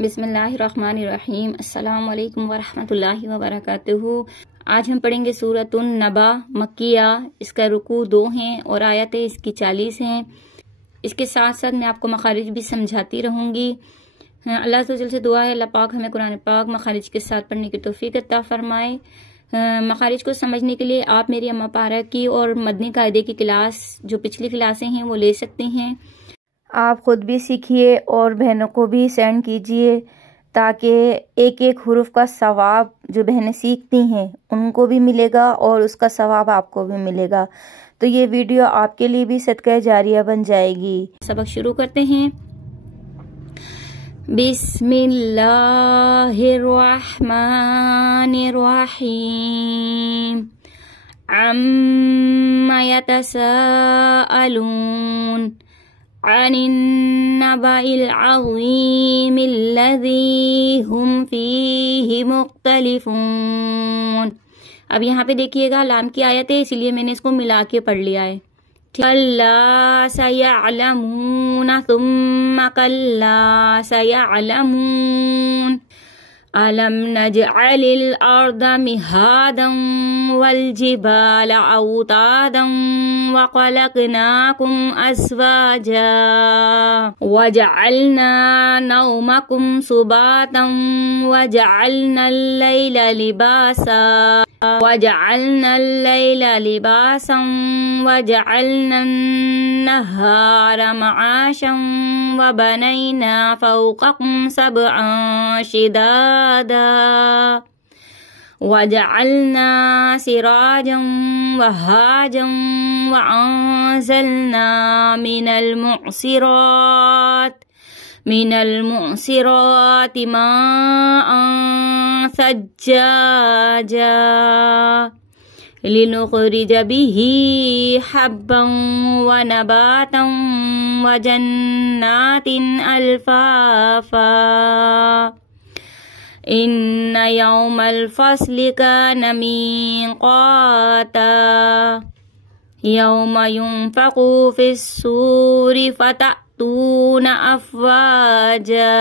बिस्मिल्लाहिर्रहमानिर्रहीम। अस्सलाम वालेकुम वरहमतुल्लाहि वबरकातुहू। आज हम पढ़ेंगे सूरतुन नबा मक्किया। इसका रुकू 2 हैं और आयतें इसकी 40 हैं। इसके साथ साथ मैं आपको मखारिज भी समझाती रहूँगी। अल्लाह से से दुआ है अल्लाह पाक हमें कुरान पाक मखारिज के साथ पढ़ने की तौफीक अता फरमाए। मखारिज को समझने के लिए आप मेरी अम्मा पारा की और मदनी कायदे की क्लास जो पिछली क्लासें हैं वो ले सकते हैं। आप ख़ुद भी सीखिए और बहनों को भी सेंड कीजिए ताकि एक एक हुरूफ का सवाब जो बहनें सीखती हैं उनको भी मिलेगा और उसका सवाब आपको भी मिलेगा। तो ये वीडियो आपके लिए भी सदका जारिया बन जाएगी। सबक शुरू करते हैं। बिस्मिल्लाहिर्रहमानिर्रहीम। अम्मा यतसाअलून अनिन नबाइल अज़ीमिल्लज़ी हुम फ़ीही मुख्तलिफ़ून। अब यहाँ पे देखिएगा लाम की आयत है इसलिए मैंने इसको मिला के पढ़ लिया है। कल्ला सयअलमून सुम्मा कल्ला सयअलमून अलम नजअलिल अर्द मिहादन वल जिबाल औतादन व खलकनाकुम अज़वाजा वजअलना नौमकुम सुबातन वजअलना अल-लैला लिबासा वजअलना अल-लैला लिबासन वजअलना अन-नहारा मआशन वबनैना फौक़कुम सबअन शिदादा वजअलना सिराजन वहाजन वअंज़लना मिनल मुअसिराति माअन सज्जाजा लिनुख़रिज बिही हब्बन व नबातन व जन्नातिन अल्फाफा इन्न यौमल फ़स्लि कान मीक़ाता यौम युन्फ़ख़ु फ़िस्सूरि फ़तअतून अफ़वाजा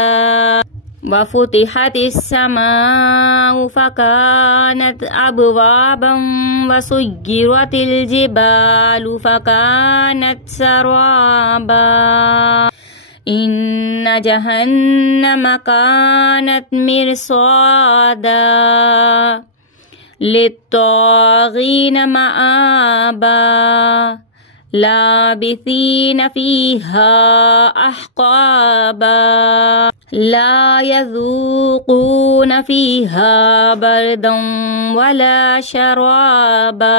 वफ़ुतिहतिस समाउ फ़कानत अबवाबन वसुय्यिरतिल जिबालु फ़कानत सराबा इन्न जहन्नम कानत मिरसादा लित्ताग़ीन मआबा लाबिथीन फ़ीहा अहक़ाबा ला यज़ूक़ून फ़ीहा बरदन वला शराबा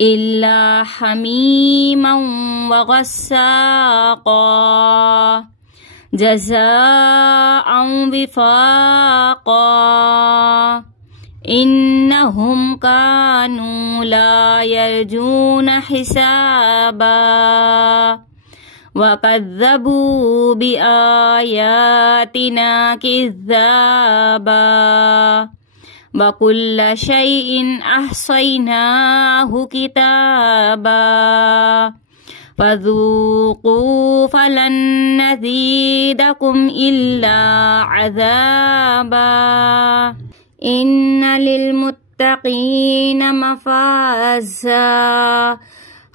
इल्ला हमीमन व गस्साक़ा जज़ाअन विफ़ाक़ा इन्नहुम कानू ला यरजून हिसाबा वकज़्ज़बू बिआयातिना किज़्ज़ाबा वकुल्ल शैइन अहसैनाहु किताबा फ़ज़ूक़ू फ़लन नज़ीदकुम इल्ला अज़ाबा इन्न लिलमुत्तक़ीन मफ़ाज़ा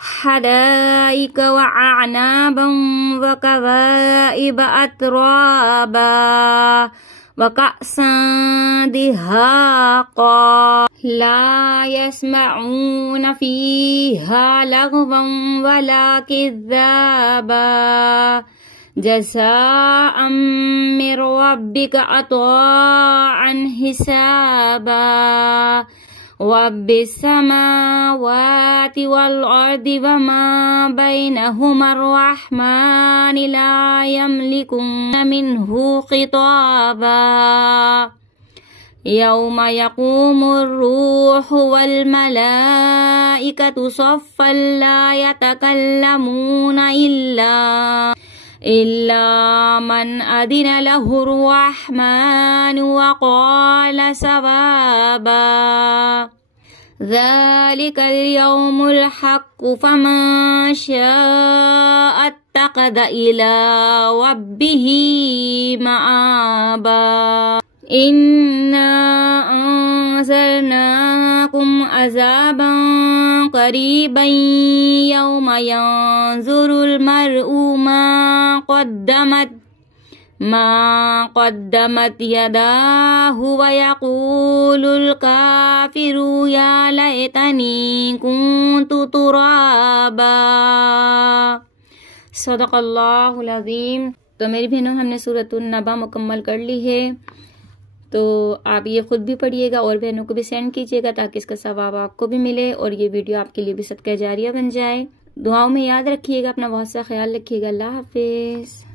हदाइक व अअनाबन व कवाइब अतराबा व कअसन दिहाक़ा ला यस्मऊन फ़ीहा लग़वन वला किज़्ज़ाबा जज़ाअन मिन रब्बिक अताअन हिसाबा रब्बिस समावाति वल अर्दि वमा बैनहुमा अर्रहमान ला यमलिकुन मिन्हु खिताबा यौम यक़ूमुर रूहु वल मलाइकतु सफ़्फ़न ला यतकल्लमून इल्ला मन अदिन लहुर रहमान व क़ाल सवाबा ज़ालिकल यौमुल हक़्क़ु फ़मन शाअ اتخذ إلى ربه مآبا إنا أنذرناكم عذابا قريبا يوم ينظر المرء ما قدمت يداه ويقول الكافر يا ليتني كنت ترابا۔ صدق اللہ العظیم۔ تو میری بہنوں، ہم نے سورۃ النبا مکمل کر لی ہے، تو آپ یہ خود بھی پڑھیے گا اور بہنوں کو بھی سینڈ کیجیے گا تاکہ اس کا ثواب آپ کو بھی ملے اور یہ ویڈیو آپ کے لیے بھی صدقہ جاریہ بن جائے۔ دعاؤں میں یاد رکھیے گا، اپنا بہت سا خیال رکھیے گا۔ اللہ حافظ۔